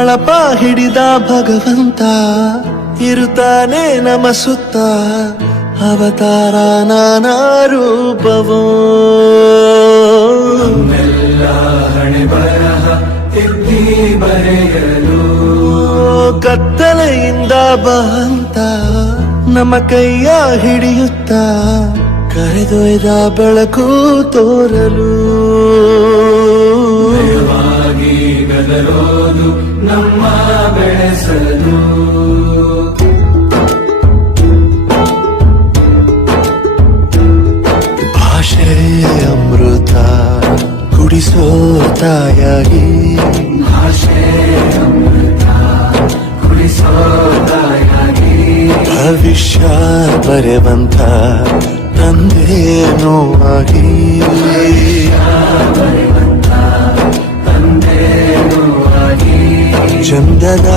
ಅಳಪ ಹಿಡಿದ ಭಗವಂತ ಇರುತ್ತಾನೆ ನಮ ಸುತ್ತ ಅವತಾರ ನಾನಾ ರೂಪವೋ ಎಲ್ಲ ಹಣೆ ಬರಹ ತಿದ್ದಿ ಬರೆಯಲು ಕತ್ತಲೆಯಿಂದ ಬಂತ ನಮ್ಮ ಕೈಯ ಹಿಡಿಯುತ್ತ ಕರೆದೊಯ್ದ ಬೆಳಕು ತೋರಲು ವಾಗಿ ಗದರೋದು ನಮ್ಮ ಬೆಳೆಸಲು ಭಾಷೆ ಅಮೃತ ಕುಡಿಸೋ ತಾಯಾಗಿ ಭಾಷೆ ಅಮೃತ ಕುಡಿಸೋ ತಾಯಾಗಿ ಭವಿಷ್ಯ ಬರೆವಂತ ತಂದೇನೋ ಆಗಿ ತಂದೇನೂ ಆಗಿ ಚಂದದ